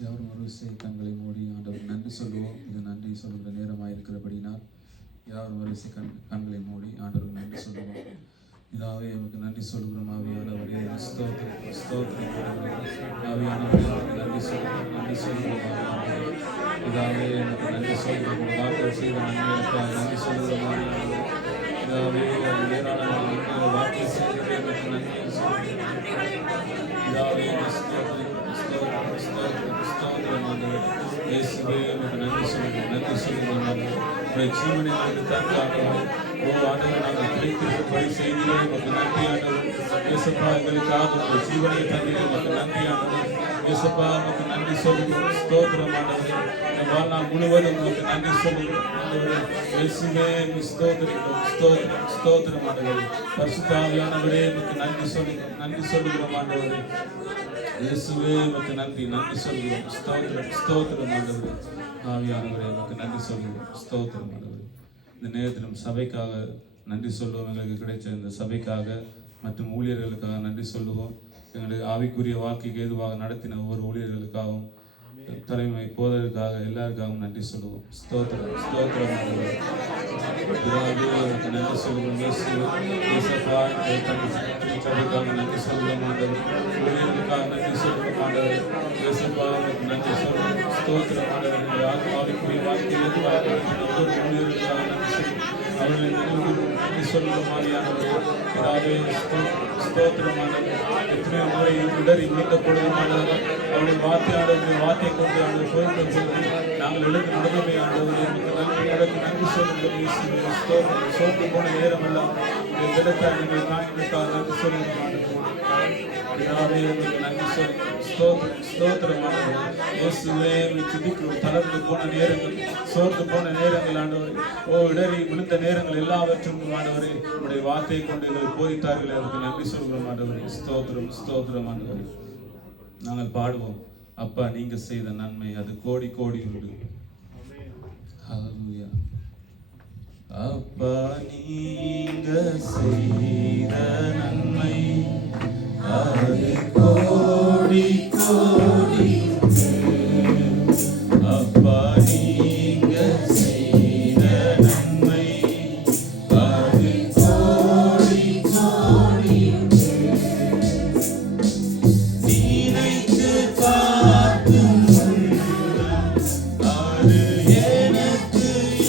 யாரும் ஒரு விசை கண்களை மூடி ஆண்டவர் நன்றி சொல்லுவோம். இது நன்றி சொல்லுகிற நேரமாக இருக்கிறபடினால் யாரும் ஒரு விசை கண்களை மூடி ஆண்டவருக்கு நன்றி சொல்லுவோம். இதாவே எமக்கு நன்றி சொல்கிறோம். ஆவியானவரே ஸ்தோத்திரம் ஸ்தோத்திரம் ஆவியானவரே நன்றி சொல்கிறோம் நன்றி சொல்கிறோம். இதாவே எனக்கு நன்றி சொல்கிறோம். வார்த்தை செய்த நன்மைகளுக்காக நன்றி சொல்கிறோம். ஆவியானவரே இதாவே அது ஏராளமான வார்த்தை செய்கிற எனக்கு நன்மை சொல்கிறோம். இதாவே இயேசுவே உமக்கு நன்றி சொல்கிறோம் நன்றி சொல்கிறோம். ஜீவனை நாங்கள் தந்தார்கள். ஓ ஆண்டவர், நாங்கள் கிடைத்திருப்பதை செய்திலே உமக்கு நன்றி ஆண்டவர். இயேசப்பா எங்களுக்காக உங்கள் ஜீவனை தந்தீர்கள். உமக்கு நன்றி ஆண்டவர். இயேசப்பா உமக்கு நன்றி சொல்கிறோம். ஸ்தோத்திரம் ஆண்டவரே. என் வாழ்நாள் முழுவதும் உமக்கு நன்றி சொல்கிறோம் ஆண்டவரே. இயேசுவே ஸ்தோத்திரம் ஸ்தோத்திரம் ஸ்தோத்திரம் ஆண்டவரே. பரிசுத்த ஆவியானவரே உமக்கு நன்றி சொல்கிறோம் ஆண்டவரே. இயேசுவே உமக்கு நன்றி சொல்கிறோம். ஸ்தோத்திரம் ஸ்தோத்திரம் ஆண்டவரே. ஆவியானவரே உமக்கு நன்றி சொல்கிறோம். ஸ்தோத்திரம் ஆண்டவரே. இந்த நேரத்திலும் சபைக்காக நன்றி சொல்லுவோம். எங்களுக்கு கிடைச்ச இந்த சபைக்காக மற்றும் ஊழியர்களுக்காக நன்றி சொல்லுவோம். எங்களுடைய ஆவிக்குரிய வாழ்க்கைக்கு ஏதுவாக நடத்தின ஒவ்வொரு ஊழியர்களுக்காகவும் தலைமை போதற்காக எல்லாருக்காகவும் நன்றி சொல்லுவோம். ஸ்தோத்திரம் ஸ்தோத்திரம் ஆண்டவரே. நன்றி சொல்லுவோம். சபைக்காக நன்றி சொல்லுவோம் ஆண்டவர். ஊழியர்களுக்காக நன்றி சொல்லுவோம் ஆண்டவர். இயேசுவுக்கு நன்றி சொல்லுவோம். ஸ்தோத்திரம் ஆண்டவர். ஆவிக்குரிய வாழ்க்கையில் எதுவாக ஒவ்வொரு ஊழியர்களுக்காக நன்றி சொல்லுவோம். அவர்களின் நன்றி சொல்லுவோம். ஆவியானவரே ஸ்தோத்திரம் ஆண்டவர். எத்தனையோ முறை இடறி மீட்கப்படுவோம் ஆண்டவர். அவருடைய வார்த்தை கொண்டு ஆண்டவர் பொருட்கள் சொல்லி நாங்கள் எழுந்து நடந்தமை ஆண்டவர். எனக்கு நன்றி சொல்லுங்கள். சோர்ந்து போன நேரம் எல்லாம் நீங்கள் காண்பித்தால் நன்றி சொல்லுங்கள் நன்றி சொல்லுங்கள். ஸ்தோத்திரம் ஆண்டவர். இயேசுவே சிதிக்கு தளர்ந்து போன நேரங்கள், சோர்ந்து போன நேரங்கள் ஆண்டவர், இடறி விழுந்த நேரங்கள் எல்லாவற்றும் ஆண்டவரே உடைய வார்த்தையை கொண்டு எங்களுக்கு போதித்தார்கள். அதற்கு நன்றி சொல்கிறோம் ஆண்டவரே. ஸ்தோத்திரம் ஸ்தோத்திரம் ஆண்டவரே. நாங்கள் பாடுவோம். அப்பா நீங்க செய்த நன்மை அது கோடி கோடி உண்டு. ஹல்லேலூயா. அப்பா நீங்க செய்த நன்மை அது கோடி கோடி. அப்பா நீங்க செய்த நன்மை அது கோடி கோடி. நினைத்து பார்க்கும் அது எனக்கு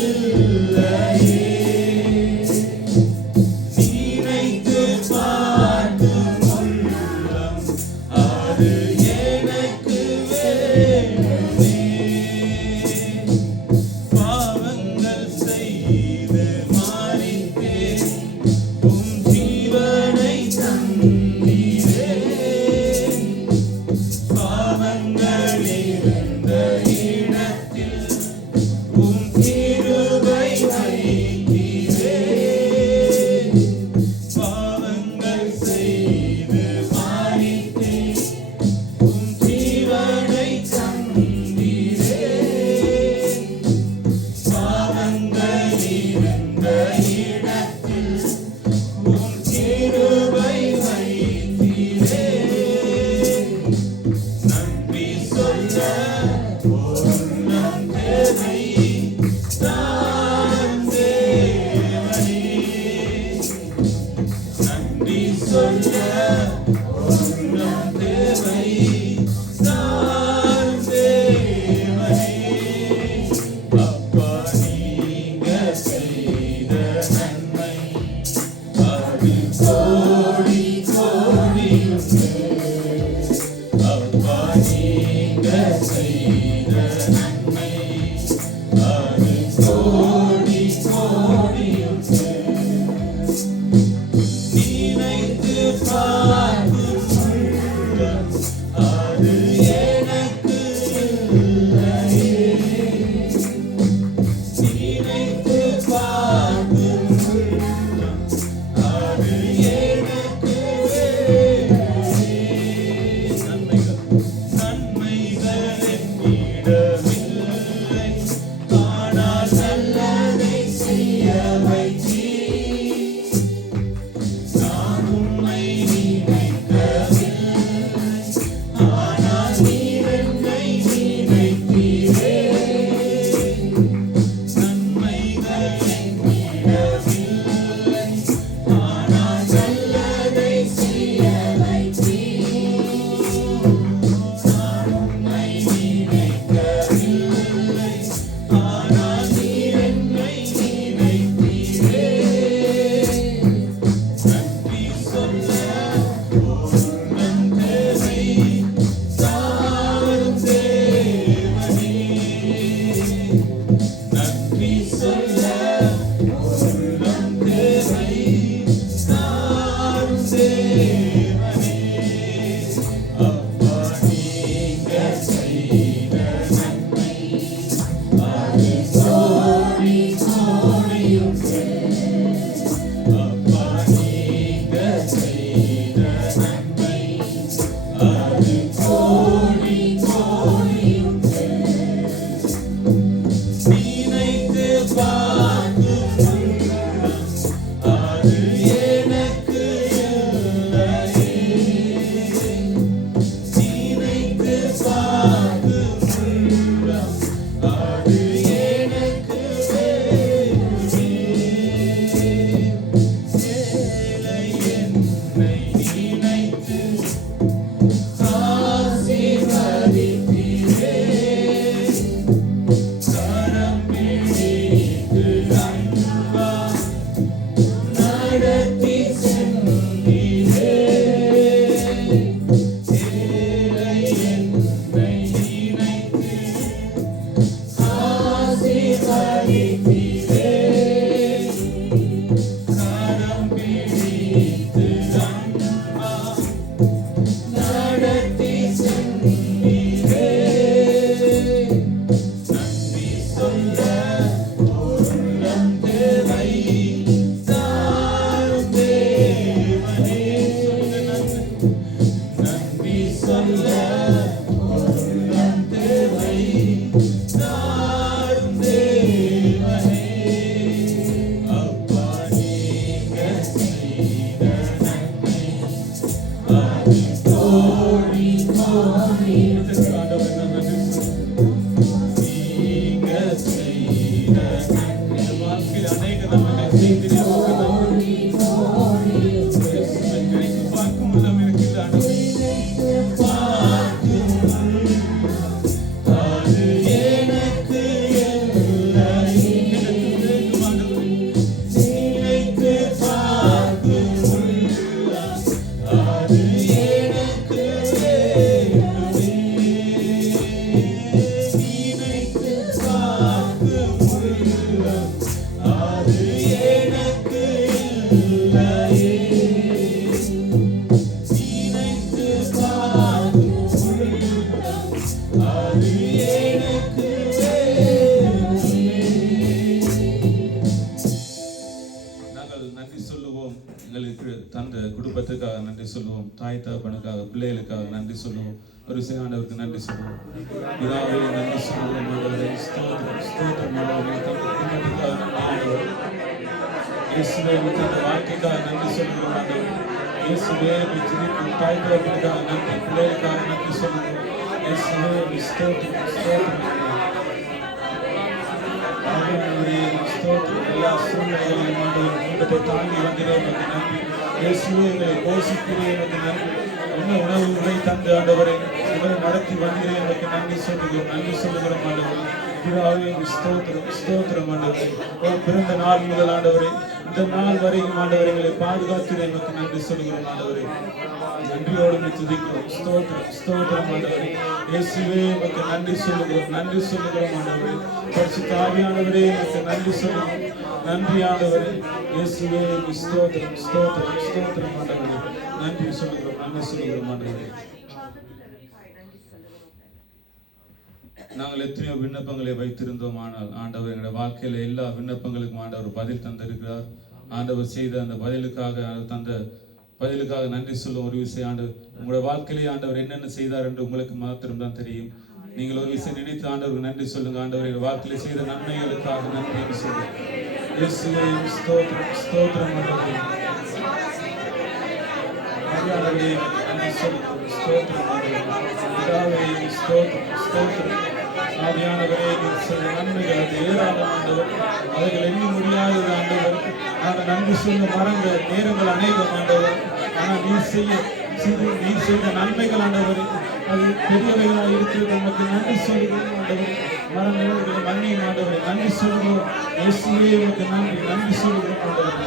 இல்லையே. நினைத்து பார்க்கும் உள்ளம் அது எனக்கு வேண்டுமே. பாவங்கள் செய்து மாறித்தேன் உம் ஜீவனை தந்தீரே. பாவங்கள் இருந்த இடத்தில் உம் கிருபை வைத்தீரே. பாவங்கள் செய்து மாறித்தேன் உம் ஜீவனை தந்தீரே. பாவங்கள் இருந்த இடத்தில் உம் கிருபை வைத்தீரே. நன்றி சொல்ல உள்ளம் தேவை தான் தேவனே. நன்றி சொல்ல உள்ளம் தேவை தான் தேவனே. அப்பா நீங்க செய்த நன்மை அது கோடி கோடி உண்டு. அப்பா நீங்க செய்த நன்மை அது கோடி கோடி உண்டு. நினைத்து பார்க்கும் உள்ளம் அது எனக்கு இல்லையே. நினைத்து பார்க்கும் உள்ளம் அது எனக்கு வேண்டுமே. நன்மைகள் என்னிடமில்லை. இதற்கு ஆண்டவரே நாங்கள் நன்றி சொல்லுவோம். நீங்க செய்த இந்த வாழ்க்கையில் அநேக நன்மைகள் செய்கிறீர்கள். நினைத்து பார்க்கும் உள்ளம் இருக்கிறது ஆண்டவரே. தந்த குடும்பத்துக்காக நன்றி சொல்லுவோம். தாய் தகப்பனுக்காக, பிள்ளைகளுக்காக நன்றி சொல்லுவோம். ஒரு ஆண்டவருக்கு நன்றி சொல்லுவோம். பிதாவே நன்றி சொல்லுவோம். ஸ்தோத்திரம் ஸ்தோத்திரம் ஆண்டவரே. தந்த குடும்பத்துக்காக நன்றி ஆண்டவர். இயேசுவே தந்த வாழ்க்கைக்காக நன்றி சொல்லுவோம் ஆண்டவர். இயேசுவே ஜெபிக்கும் தாய் தகப்பனுக்காக நன்றி, பிள்ளைகளுக்காக நன்றி சொல்லுவோம். இயேசுவே ஸ்தோத்திரம் ஸ்தோத்திரம் ஆண்டவரே. ஸ்தோத்திரம் எல்லா சூழ்நிலைகளையும் ஆண்டவர் குடும்பத்தை தாண்டி வந்தீரே நன்றி. இயேசுவே எங்களை போஷிக்கிறே எனக்கு நன்றி. என்ன உணவுகளை தந்து ஆண்டவரை இவரை நடத்தி வந்தீரே எனக்கு நன்றி சொல்லுகிறோம். நன்றி சொல்லுகிறோம் ஆண்டவரே. பிதாவே ஸ்தோத்திரம் ஸ்தோத்திரம் ஆண்டவரே. பிறந்த நாள் முதல் ஆண்டவரே இந்த நாள் வரையும் ஆண்டவரை எங்களை பாதுகாக்கிறேன் எனக்கு நன்றி சொல்லுகிறோம் ஆண்டவரே. நன்றியோடு துதிக்கிறோம். ஸ்தோத்திரம் ஸ்தோத்திரம் ஆண்டவரே. இயேசுவே எனக்கு நன்றி சொல்லுகிறோம். நன்றி சொல்லுகிறோம் ஆண்டவரே. பரிசுத்த ஆவியானவரே எனக்கு நன்றி சொல்லுகிறோம். நன்றி ஆண்டவரே. இயேசுவே ஸ்தோத்திரம் ஸ்தோத்திரம் ஸ்தோத்திரம் ஆண்டவரே. நன்றி சொல்லுகிறோம். நன்றி சொல்லுகிறோம் ஆண்டவரே. நாங்கள் எத்தனையோ விண்ணப்பங்களை வைத்திருந்தோம். ஆனால் ஆண்டவர் எங்களுடைய வாழ்க்கையில எல்லா விண்ணப்பங்களுக்கும் ஆண்டவர் பதில் தந்திருக்கிறார். ஆண்டவர் செய்த அந்த பதிலுக்காக நன்றி சொல்லும். ஒரு விஷயம் ஆண்டவர் உங்களுடைய வாழ்க்கையிலே ஆண்டவர் என்னென்ன செய்தார் என்று உங்களுக்கு மாத்திரம்தான் தெரியும். நீங்கள் ஒரு விஷயம் நினைத்து ஆண்டவருக்கு நன்றி சொல்லுங்க. ஆண்டவர் எங்கள் வாழ்க்கையில செய்த நன்மைகளுக்காக நன்றி என்று சொல்லுங்க. இயேசுவே ஸ்தோத்திரம் ஸ்தோத்திரம் ஆண்டவரே. ஆண்டவரே நன்றி சொல்லுங்க. ஸ்தோத்திரம் ஆண்டவரே. ஸ்தோத்திரம் ஸ்தோத்திரம் ஆவியானவரே. சில நன்மைகள் அது ஏராளம் ஆண்டவர். அவைகள் எண்ணி முடியாதது ஆண்டவர். நாங்கள் நன்றி சொல்ல மறந்த நேரங்கள் அநேகம் ஆண்டவர். ஆனால் நீர் செய்த நன்மைகள் ஆண்டவர் அது பெரியவைகளாக இருக்கிறது. நமக்கு நன்றி சொல்கிறோம் ஆண்டவர். மரணங்களை மன்னியும் ஆண்டவரை நன்றி சொல்கிறோம். இயேசுவே உமக்கு நன்றி நன்றி சொல்கிறோம் ஆண்டவர்.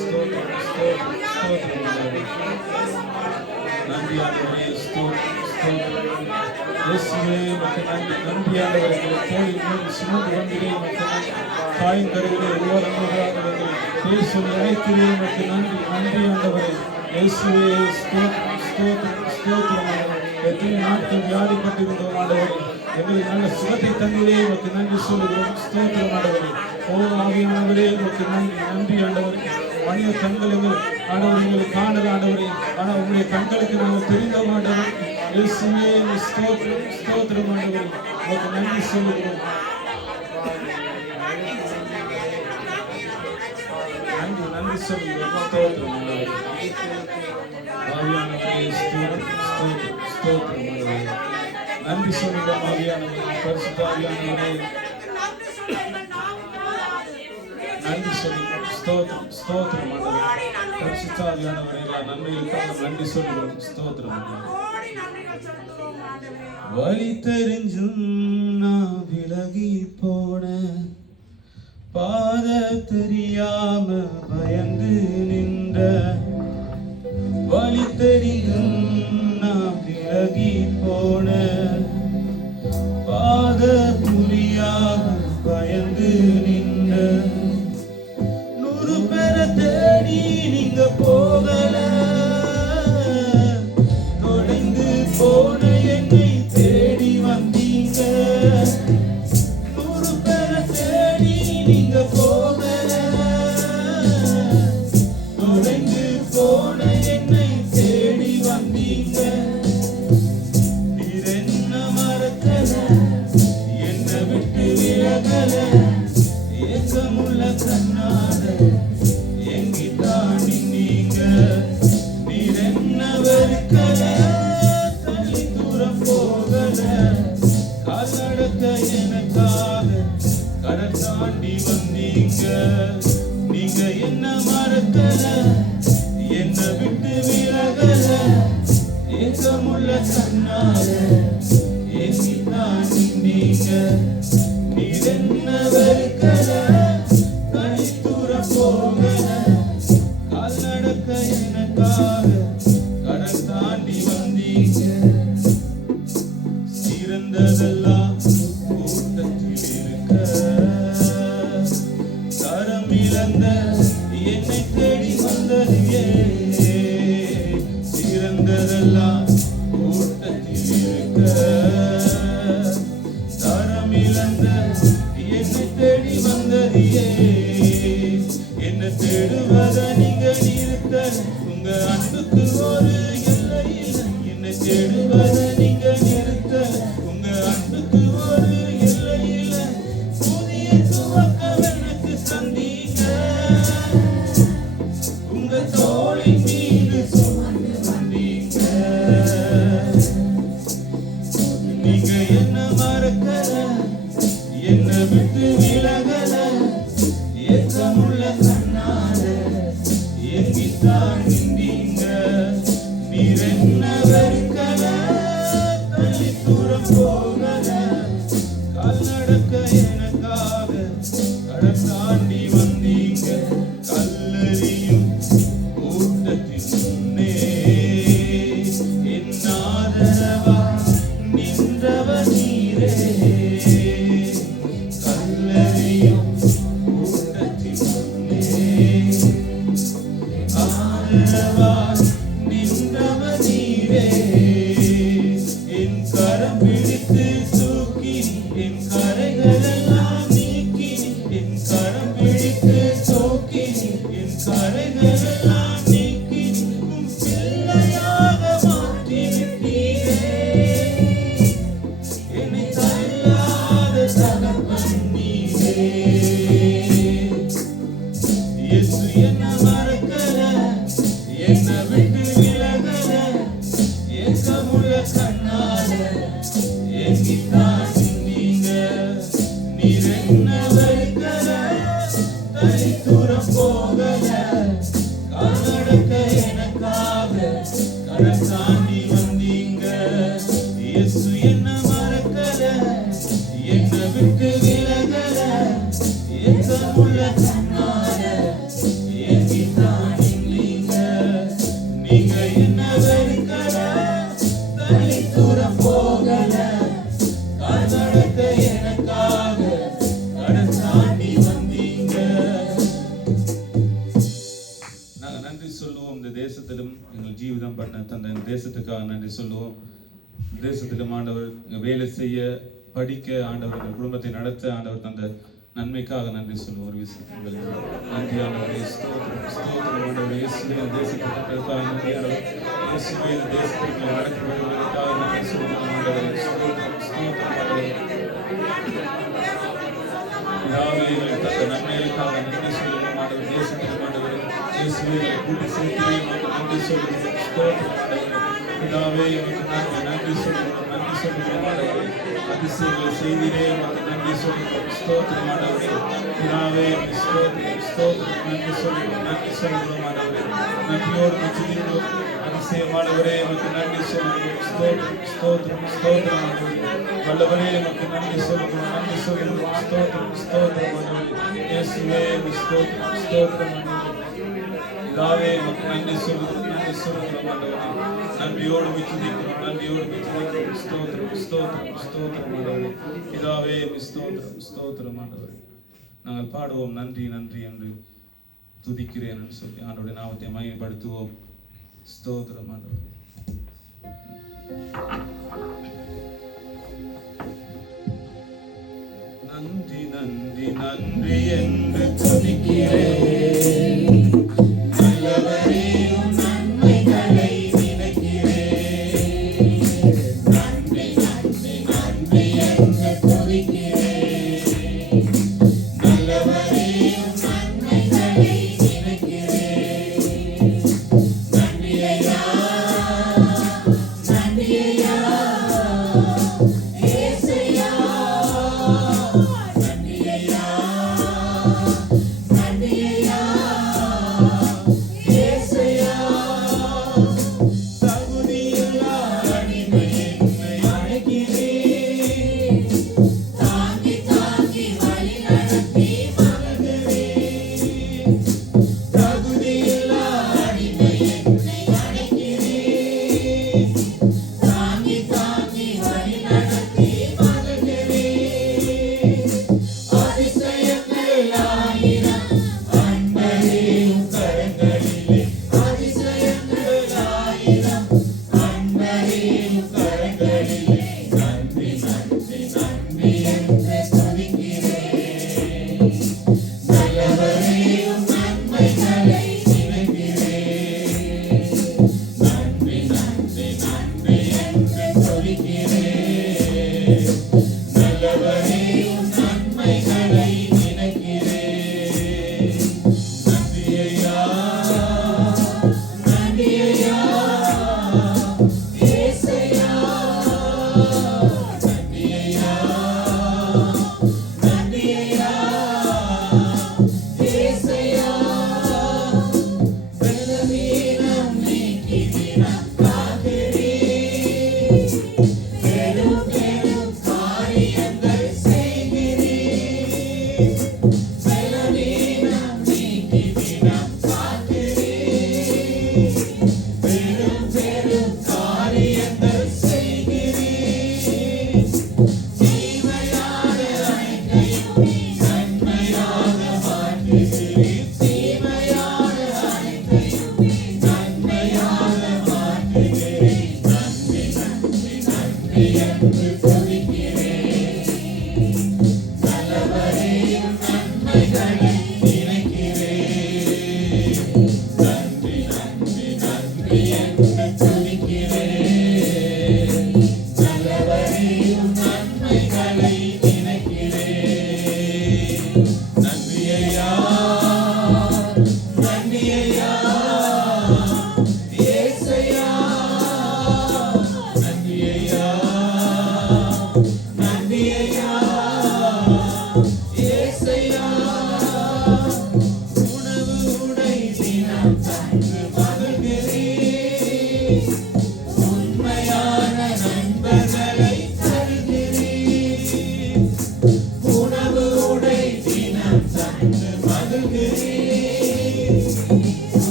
ஸ்தோத்திரம் ஸ்தோத்திரம் ஸ்தோத்திரம் ஆண்டவரே. நன்றி ஆண்டவரே. ஸ்தோத்திரம் ஸ்தோத்திரம் இயேசுவே உமக்கு நன்றி நன்றி ஆண்டவரே. கோயில் மேல் சுமந்து வந்தீரே உமக்கு நன்றி. தாயின் கருவிலே உருவாக்குவதாக பேர் சொல்லி அழைக்கிறே உமக்கு நன்றி நன்றி ஆண்டவரே. இயேசுவே ஸ்தோத்திரம் ஸ்தோத்திரம் ஸ்தோத்திரம் ஆண்டவரே. எத்தனை நாட்கள் வியாதிப்பட்டிருந்தோம் ஆண்டவரே. எங்களுக்கு நல்ல சுகத்தை தந்தீரே உமக்கு நன்றி சொல்லுகிறோம். ஸ்தோத்திரம் ஆண்டவரே. ஆவியானவரே உமக்கு நன்றி நன்றி ஆண்டவரே. மனித கண்கள் ஆண்டவர் எங்களை காணல ஆண்டவரே. ஆனால் உங்களுடைய கண்களுக்கு நாங்கள் தெரிந்தோம் ஆண்டவர். இயேசுவே ஸ்தோத்திரம் ஸ்தோத்திரம் ஆண்டவரே. உமக்கு நன்றி சொல்லுகிறோம். நன்றி நன்றி சொல்லுகிறோம். ஸ்தோத்திரம் ஆண்டவரே. ஆவியானவரே ஸ்தோத்திரம் ஸ்தோத்திரம் ஸ்தோத்திரம் ஆண்டவரே. நன்றி சொல்லுகிறோம் ஆவியானவரே. பரிசுத்த ஆவியானவரே நன்றி சொல்லுகிறோம். ஸ்தோத்திரம் ஸ்தோத்திரம் ஆண்டவரே. பரிசுத்த ஆவியானவரே எல்லா நன்மைகளுக்காக நன்றி சொல்லுகிறோம். ஸ்தோத்திரம் வழி தெரிஞ்சும் நான் விலகி போன பாத தெரியாம பயந்து நின்ற வழி தெரிந்தும் நான் விலகி போன பாத புரியாம பயந்து நின்ற 100 பேரை தேடி நீங்க போகல தொலைந்து போன என்னை தேடி வந்தீங்க 100 பேரை தேடி நீங்க போகல தொலைந்து போன என்னை தேடி வந்தீங்க நீர் வெறுக்கல, தள்ளி தூரம் போகல, கால் நடக்க எனக்காக கடல் தாண்டி வந்தீங்க. நீங்க என்ன மறக்கல, என்ன விட்டு விலகல, ஏக்கமுள்ள கண்ணால ஏசித்தான் நின்றீங்க. நீர் என்ன வெறுக்கல, தனி தூரம் போகல, கால் நடக்க எனக்காக கடல் தாண்டி வந்தீங்க. சிறந்ததெல்லாம் கூட்டத்தில் இருக்க, தரம் இழந்த என்னை தேடி வந்தது ஏன்? சிறந்ததெல்லாம் கூட்டத்தில் இருக்க, தரம் இழந்த என்னை தேடி வந்தது ஏன்? என்ன தேடுவத நீங்க நிறுத்த, உங்க அன்புக்கு ஒரு எல்லை இல்லை. என்ன தேடுவத நீங்க நிறுத்த, உங்க அன்புக்கு ஒரு எல்லை இல்லை. புதிய துவக்கம் எனக்கு தந்தீங்க, உங்க தோளின் மீது சுமந்து வந்தீங்க. நீங்க என்ன மறக்கல, என்ன விட்டு விலகல, ஏக்கமுள்ள கண்ணால ஏங்கித்தான் நின்றீங்க. நீர் என்ன வெறுக்கல, தள்ளி தூரம் போகல, கால் நடக்க எனக்காக கடல் தாண்டி வந்தீங்க. கல்லறியும் கூட்டத்தின் முன்னே என் ஆதரவா நின்றவர் நீரே. கல்லறியும் கூட்டத்தின் முன்னே ஆதரவா நின்றவர் நீரே. என் கரம் பிடித்து தூக்கி, என் கரைகளெல்லாம் நீக்கி, என் கரம் பிடித்து தூக்கி, என் கரைகளெல்லாம் நீக்கி, உம் பிள்ளையாக மாற்றி விட்டீரே. என்னை தள்ளாத தகப்பன் நீரே. இயேசு என்ன மறக்கல, என்ன விட்டு விலகல, ஏக்கமுள்ள கண்ணால ஏங்கித்தான் நின்றீங்க. நீர் என்ன வெறுக்கல, தனி தூரம் போகல, கால் நடக்க எனக்காக கடல் தாண்டி வந்தீங்க. இயேசு என்ன மறக்கல, என்ன விட்டு விலகல, ஏக்கமுள்ள கண்ணால ஏங்கித்தான் நின்றீங்க. நீங்க என்ன வெறுக்கல, தனி தூரம் போகல, கால் நடக்க எனக்காக கடல் தாண்டி வந்தீங்க. நாங்க நன்றி சொல்லுவோம். இந்த தேசத்திலும் எங்கள் ஜீவிதம் பண்ண தந்த இந்த தேசத்துக்காக நன்றி சொல்லுவோம். தேசத்திலும் ஆண்டவர் வேலை செய்ய, படிக்க, ஆண்டவர் எங்கள் குடும்பத்தை நடத்த ஆண்டவர் தந்த நன்மைக்காக நன்றி சொல்லுவோம். ஒரு விஷயம் நன்றி ஆண்டவரே, ஸ்தோத்திரம் ஸ்தோத்திரம் ஆண்டவரே. இயேசுவே தேசத்திற்காக நன்றி ஆண்டவர். இயேசுவே தேசத்திற்கு நடத்தி வருவதற்காக நன்றி சொல்லுவோம் ஆண்டவரே. ஸ்தோத்திரம் ஸ்தோத்திரம் ஆண்டவரே. பிதாவே எங்களுக்கு தந்த நன்மைகளுக்காக நன்றி சொல்லுவோம் ஆண்டவர். தேசத்திற்கு ஆண்டவரே இயேசுவே கூட்டி சேர்த்து நன்றி சொல்லுவோம். ஸ்தோத்திரம் ஆண்டவரே. பிதாவே எங்களுக்கு நன்றி சொல்லுவோம், நன்றி சொல்லுவோம் ஆண்டவரே. அதிசயங்களை செய்திரே உமக்கு நன்றி சொல்லுவோம். ஸ்தோத்திரம் ஆண்டவரே. பிதாவே ஸ்தோத்திரம் ஸ்தோத்திரம் நன்றி சொல்லுவோம், நன்றி சொல்லுவோம் ஆண்டவரே. நன்றியோடு துதிக்கிறோம். அதிசயமானவரே உமக்கு நன்றி சொல்லுவோம். ஸ்தோத்திரம் ஸ்தோத்திரம் ஸ்தோத்திரம் ஆண்டவரே. வல்லவரே உமக்கு நன்றி சொல்லுவோம், நன்றி சொல்லுவோம். ஸ்தோத்திரம் ஸ்தோத்திரம் ஆண்டவரே. இயேசுவே ஸ்தோத்திரம் ஸ்தோத்திரம் ஆண்டவரே. பிதாவே உமக்கு நன்றி சொல்லுவோம், நன்றி சொல்லுவோம் ஆண்டவரே. நன்றியோடு துதிக்கிறோம், நன்றியோடு துதிக்கிறோம். ஸ்தோத்திரம் ஸ்தோத்திரம் ஸ்தோத்திரம் ஆண்டவரே. பிதாவே ஸ்தோத்திரம் ஸ்தோத்திரம் ஆண்டவரே. நாங்கள் பாடுவோம் நன்றி நன்றி என்று துதிக்கிறேன் என்று சொல்லி ஆண்டவருடைய நாமத்தை மகிமைப்படுத்துவோம். ஸ்தோத்திரம் ஆண்டவரே. நன்றி நன்றி நன்றி என்று துதிக்கிறேன். நல்லவரே உம் நன்மைகளை நினைக்கிறேன். நன்றி நன்றி நன்றி என்று துதிக்கிறேன். நல்லவரே உம் நன்மைகளை நினைக்கிறேன். நன்றி ஐயா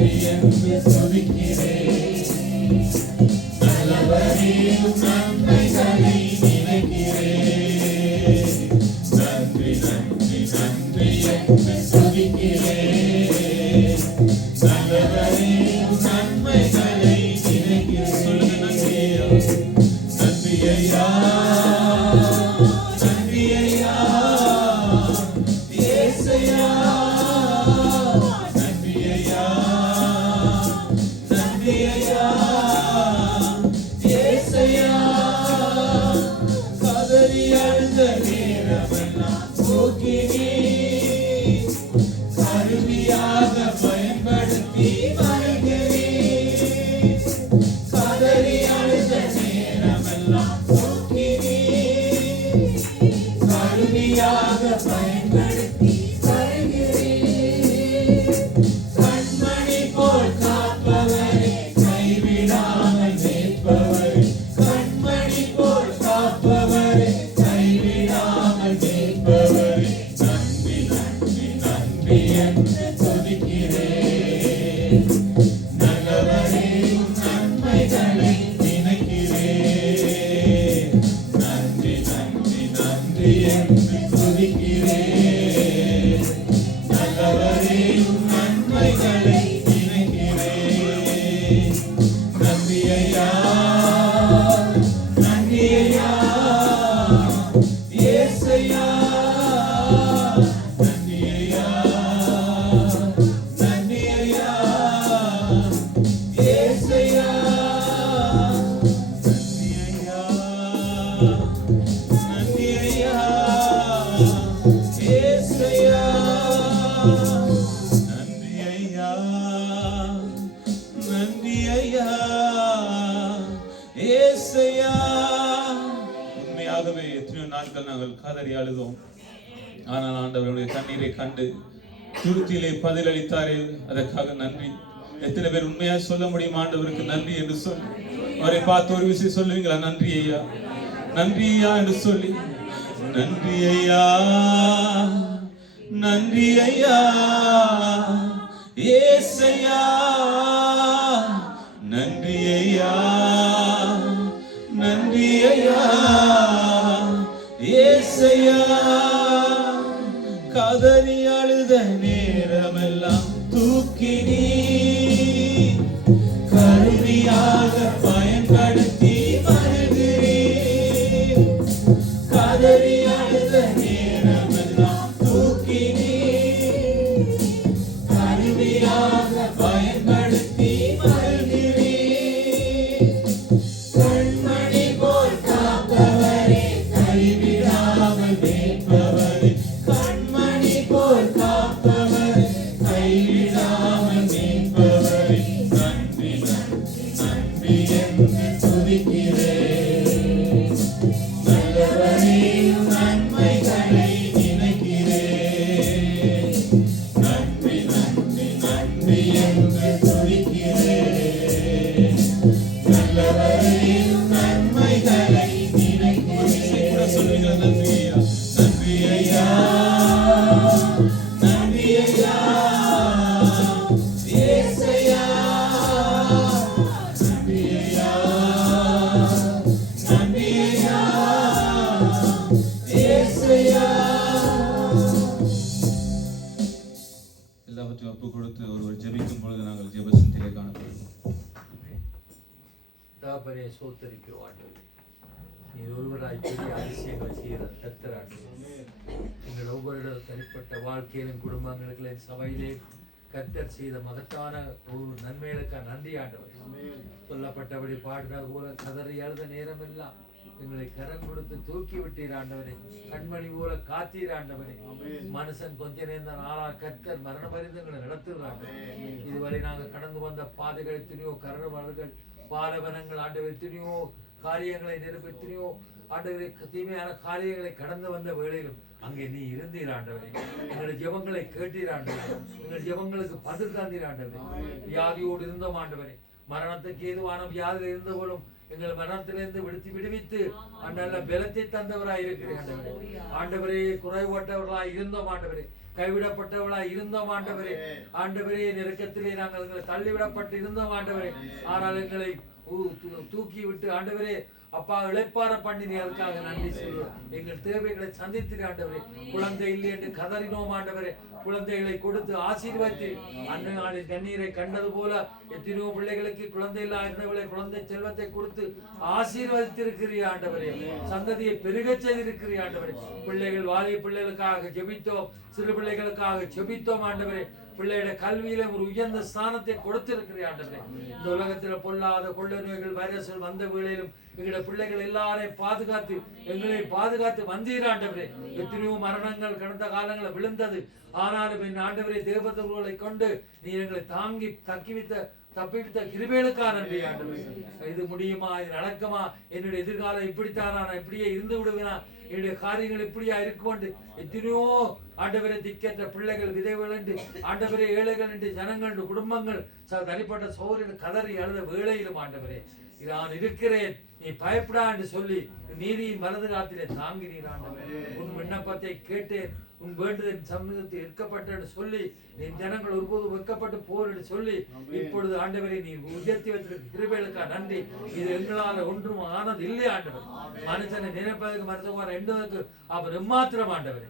நன்றி என்று துதிக்கிறேன். நல்லவரே உம் நன்மைகளை நினைக்கிறேன். நன்றி நன்றி நன்றி என்று துதிக்கிறேன். நல்லவரே உம் நன்மைகளை நினைக்கிறேன். சொல்லுங்க நன்றி ஐயா, நன்றி ஐயா, ஏசையா, நன்றி ஐயா, நன்றி ஐயா, ஏசையா. கதறி அழுத நேரமெல்லாம் தூக்கினீ கருவியாக பயன்படுத்தி வருகிறீர். கதறி அழுத நேரமெல்லாம் தூக்கினீ கருவியாக பயன்படுத்தி வருகிறீர். கண்மணி போல் காப்பவரே, கைவிடாமல் மீட்பவரே, கண்மணி போல் காப்பவரே, கைவிடாமல் மீட்பவரே, நன்றி நன்றி நன்றி என்று துதிக்கிறேன். நல்லவரே உம் நன்மைகளை நினைக்கிறேன். நன்றி நன்றி நன்றி என்று துதிக்கிறேன். நல்லவரே உம் நன்மைகளை நினைக்கிறேன். நன்றி ஐயா, நன்றி ஐயா, ஏசையா, நன்றி ஐயா, நன்றி ஐயா, ஏசையா, நன்றி ஐயா, நன்றி ஐயா, ஏசையா, நன்றி ஐயா, நன்றி ஐயா, ஏசையா. உண்மையாகவே எத்தனையோ நாட்கள் நாங்கள் கதறி அழுதோம். ஆனால் ஆண்டவருடைய கண்ணீரை கண்டு துருத்தியிலே பதிலளித்தாரே, அதற்காக நன்றி. எத்தனை பேர் உண்மையா சொல்ல முடியும் ஆண்டவருக்கு நன்றி என்று சொல்லி? அவரை பார்த்து ஒரு விஷயம் சொல்லுவீங்களா? நன்றி ஐயா, நன்றி ஐயா என்று சொல்லி. நன்றி ஐயா, நன்றி ஐயா, ஏசையா, நன்றி ஐயா, நன்றி ஐயா, ஏசையா. கதறி அழுத நேரமெல்லாம் தூக்கினீ கருவியாக பயன்படுத்தி வருகிறீர். கதறி அழுத நேரமெல்லாம் தூக்கினீ கருவியாக பயன்படுத்தி வருகிறீர். கண்மணி போல் காப்பவரே, கைவிடாமல் மீட்பவரே, கண்மணி போல் காப்பவரே, கைவிடாமல் மீட்பவரே, நன்றி நன்றி நன்றி என்று துதிக்கிறேன். நல்லவரே உம் நன்மைகளை நினைக்கிறேன். நன்றி நன்றி நன்றி என்று துதிக்கிறேன். நல்லவரே உம் நன்மைகளை நினைக்கிறேன். சொல்லுங்க நன்றி ஐயா, நன்றி ஐயா, நன்றி ஐயா, ஏசையா, நன்றி ஐயா, நன்றி ஐயா, ஏசையா. எல்லாவற்றையும் ஒப்பு கொடுத்து ஒருவர் ஜெபிக்கும் பொழுது நாங்கள் ஜெபசிந்திலே காணப்படுவோம். தாபரே சோத்தரிக்கிறோம் ஆண்டவரே. நீர் ஒருவராய் பெரிய அதிசயங்கள் செய்கிற கர்த்தர் ஆண்டவரே. எங்கள் ஒவ்வொரு தனிப்பட்ட வாழ்க்கையிலும் குடும்பங்களுக்கும் சபையிலே கர்த்தர் செய்த மகத்தான ஒரு நன்மைகளுக்காக நன்றி ஆண்டவரே. சொல்லப்பட்டபடி பாடினது போல கதறி அழுத நேரமெல்லாம் எங்களை கரம் கொடுத்து தூக்கி விட்டீர் ஆண்டவரே. கண்மணி போல காத்தீர் ஆண்டவரே. மனுஷன் கொஞ்ச நேரம் நாளா கர்த்தர் மரண பரிதங்களை நடத்துகிறாங்க. இதுவரை நாங்கள் கடந்து வந்த பாதைகள் எத்தனையோ கரணவர்கள் பாலவனங்கள் ஆண்டவர் எத்தனையோ காரியங்களை நிரப்ப எத்தனையோ ஆண்டவரை தீமையான காரியங்களை கடந்து வந்த வேளையிலும் அங்கே நீ இருந்தீர் ஆண்டவரே. எங்களுடைய ஜெபங்களை கேட்டீர் ஆண்டவரே. எங்கள் ஜெபங்களுக்கு பதில் தந்தீர் ஆண்டவரே. வியாதியோடு இருந்தோம் ஆண்டவரே. மரணத்துக்கு ஏதுவான வியாதியில் இருந்த போலும் எங்கள் மரணத்திலிருந்து விடுவித்து நல்ல பலத்தை தந்தவராய் இருக்கிறேன் ஆண்டவரே. ஆண்டவரே குறைவட்டவர்களாய் இருந்தோம் ஆண்டவரே. கைவிடப்பட்டவளாய் இருந்தோம் ஆண்டவரே. ஆண்டவரே, நெருக்கத்திலே நாங்கள் எங்களை தள்ளிவிடப்பட்டு இருந்தோம் ஆண்டவரே. ஆனால் எங்களை தூக்கி விட்டு ஆண்டவரே அப்பா இளைப்பார பண்ணினி, அதுக்காக நன்றி சொல்லுவோம். எங்கள் தேவைகளை சந்தித்து ஆண்டவரே, குழந்தை இல்லை என்று கதறினோம் ஆண்டவரே. குழந்தைகளை கொடுத்து ஆசீர்வதித்து அன்னையாளின் கண்ணீரை கண்டது போல எத்தனையோ பிள்ளைகளுக்கு குழந்தை இல்லாதவர்களை குழந்தை செல்வத்தை கொடுத்து ஆசீர்வதித்திருக்கிறீர் ஆண்டவரே. சந்ததியை பெருகச் செய்திருக்கிறீர் ஆண்டவரே. பிள்ளைகள் வாலிய பிள்ளைகளுக்காக ஜெபித்தோம், சிறு பிள்ளைகளுக்காக ஜெபித்தோம் ஆண்டவரே. பிள்ளையோட கல்வியில ஒரு உயர்ந்த ஸ்தானத்தை கொடுத்திருக்கிறீர் ஆண்டவரே. இந்த உலகத்துல பொல்லாத கொள்ள நோய்கள் வைரஸ்கள் வந்த வேளையிலும் எங்களுடைய பிள்ளைகள் எல்லாரையும் பாதுகாத்து எங்களை பாதுகாத்து வந்தீர் ஆண்டவரே. எத்தனையோ மரணங்கள் கடந்த காலங்களில் விழுந்தது. ஆனாலும் என் ஆண்டவரே, தேவதூர்களை கொண்டு நீ எங்களை தாங்கி தப்பிவித்த கிருபைகளுக்காக நன்றி ஆண்டவரே. இது முடியுமா, இது நடக்குமா, என்னுடைய எதிர்காலம் இப்படித்தானா, நான் இப்படியே இருந்து விடுவேனா, என்னுடைய காரியங்கள் இப்படியா இருக்கும், எத்தனையோ ஆண்டவரை திக்கற்ற பிள்ளைகள் விதைகள் என்று ஆண்டவரே, ஏழைகள் என்று ஜனங்கள் என்று குடும்பங்கள் தனிப்பட்ட சோதரில் கதறி அழுத வேளையிலும் ஆண்டவரே, நான் இருக்கிறேன், நீ பயப்படா என்று சொல்லி நீதியின் வலது காத்திலே தாங்கினீர் ஆண்டவரே. உன் விண்ணப்பத்தை கேட்டேன், உன் வேண்டுதல் சமூகத்தில் இருக்கப்பட்ட சொல்லி என் ஜனங்கள் ஒருபோது வெக்கப்பட்டு போர் என்று சொல்லி இப்பொழுது ஆண்டவரை நீ உயர்த்தி வைத்திருக்க கிருபைகளுக்கா நன்றி. இது எங்களால் ஒன்றும் ஆனது இல்லை ஆண்டவர். மனுஷனை நினைப்பதற்கு மருத்துவம் எண்டுவதற்கு அவர் எம்மாத்திரம் ஆண்டவரே.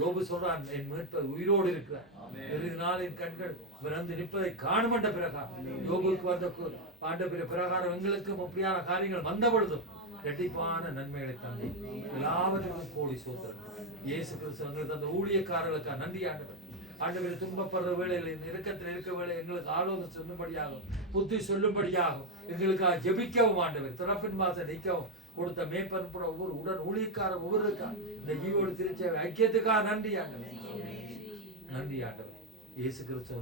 யோபு சொல்றான், என் மீட்பர் உயிரோடு இருக்கிறார், இறுதி நாளின் கண்கள் விரந்து நிற்பதை காணுமன்ற பிரகாரம் யோபுக்கு வந்த ஆண்டவரே பிரகாரம் எங்களுக்கும் அப்படியான காரியங்கள் வந்த பொழுதும் இரட்டிப்பான நன்மைகளை தந்தி எல்லாவற்றுக்கும் கோடி சோத்திரம். இயேசு கிறிஸ்து எங்களுக்கு அந்த ஊழியக்காரர்களுக்கா நன்றி ஆண்டவர். ஆண்டவரை துன்பப்படுற வேளையில் நெருக்கத்தில் இருக்க வேலை எங்களுக்கு ஆலோசனை சொல்லும்படியாகும், புத்தி சொல்லும்படியாகும், எங்களுக்காக ஜெபிக்கவும் ஆண்டவர் திறப்பின் வாசல் நிற்கவும் கொடுத்த மேற்பரப்புற ஒவ்வொரு உடன் ஊழியக்காரர் ஒவ்வொருக்கா இந்த ஈவோடு திருச்சேவை ஐக்கியத்துக்காக நன்றி ஆண்டவர். நன்றி ஆண்டவர். இயேசு கிறிஸ்து